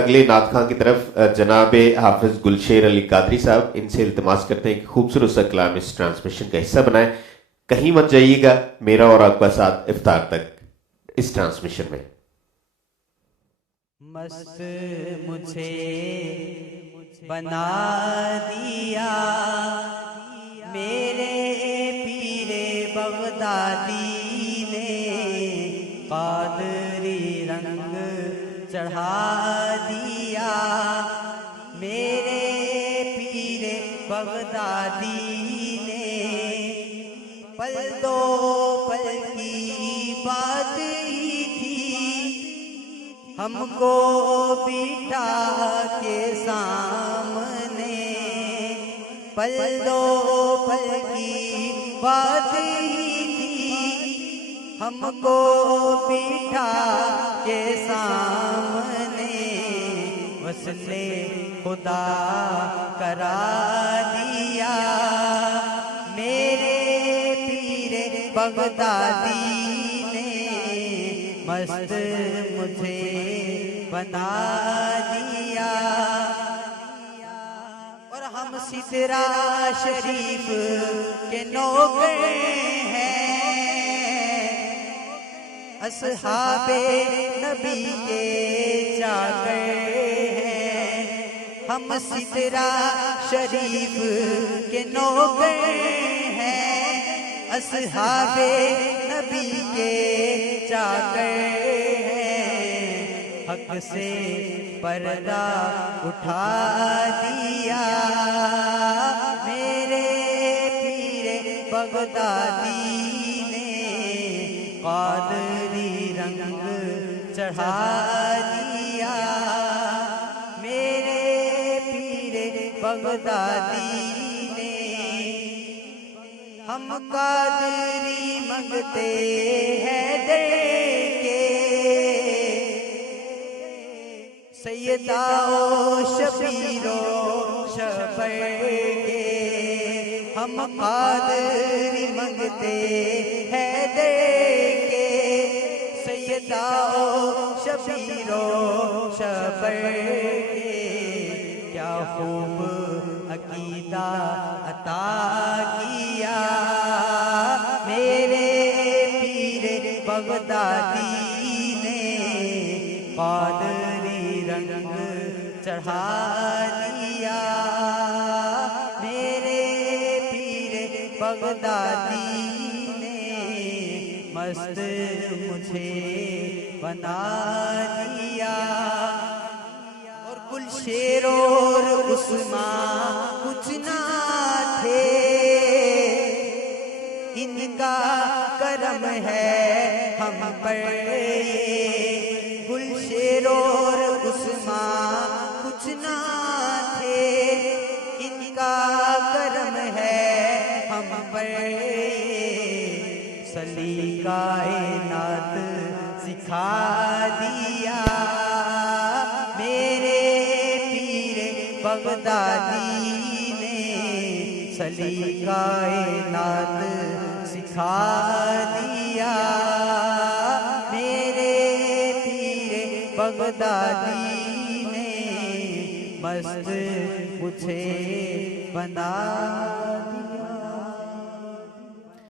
अगले नात खां की तरफ जनाब हाफिज गुलशेर अली कादरी साहब, इनसे इल्तिमास करते हैं कि खूबसूरत सा कलाम इस ट्रांसमिशन का हिस्सा बनाए। कहीं मत जाइएगा, मेरा और आपका साथ इफ्तार तक इस ट्रांसमिशन में। मस्त मुझे बना दिया मेरे पीरे बगदादी ने, कादरी रंग चढ़ा दिया मेरे पीरे बगदादी ने। पल दो पल की बात ही थी, हमको बिठा के सामने। पल दो पल की बात ही थी, हमको बिठा के सामने। वस्ले खुदा करा दिया मेरे पीरे बगदादी ने, मस्त मुझे बना दिया। और हम सिदरा शरीफ के नौकर हैं, असहाबे नबी के जाकर हैं। हम सिदरा शरीफ के नौकर हैं, असहाबे नबी के जाकर हैं। हक से पर्दा उठा दिया मेरे पीरे बगदादी ने, कादरी रंग चढ़ा दिया मेरे पीरे बगदादी ने। हम कादरी मंगते हैं दे के, सैयदाओ शबीरो शबर के। हम कादरी मंगते हैं दे के, सैयदाओ शबीरो शबर के। क्या खूब अकीदा अता किया मेरे पीरे बगदादी ने, कादरी रंग चढ़ा दिया मेरे पीरे बगदादी ने। मस्त मुझे बना दिया। और गुलशेर और उस्मान कुछ ना थे, इनका करम है हम पर। गुलशेर और उस्मान कुछ ना थे, इनका करम है हम पर। सलीकाए नात सिखा दिया मेरे पीरे बगदादी ने, सलीकाए नात सिखा दिया मेरे पीरे बगदादी ने। मस्त मुझे बना दिया।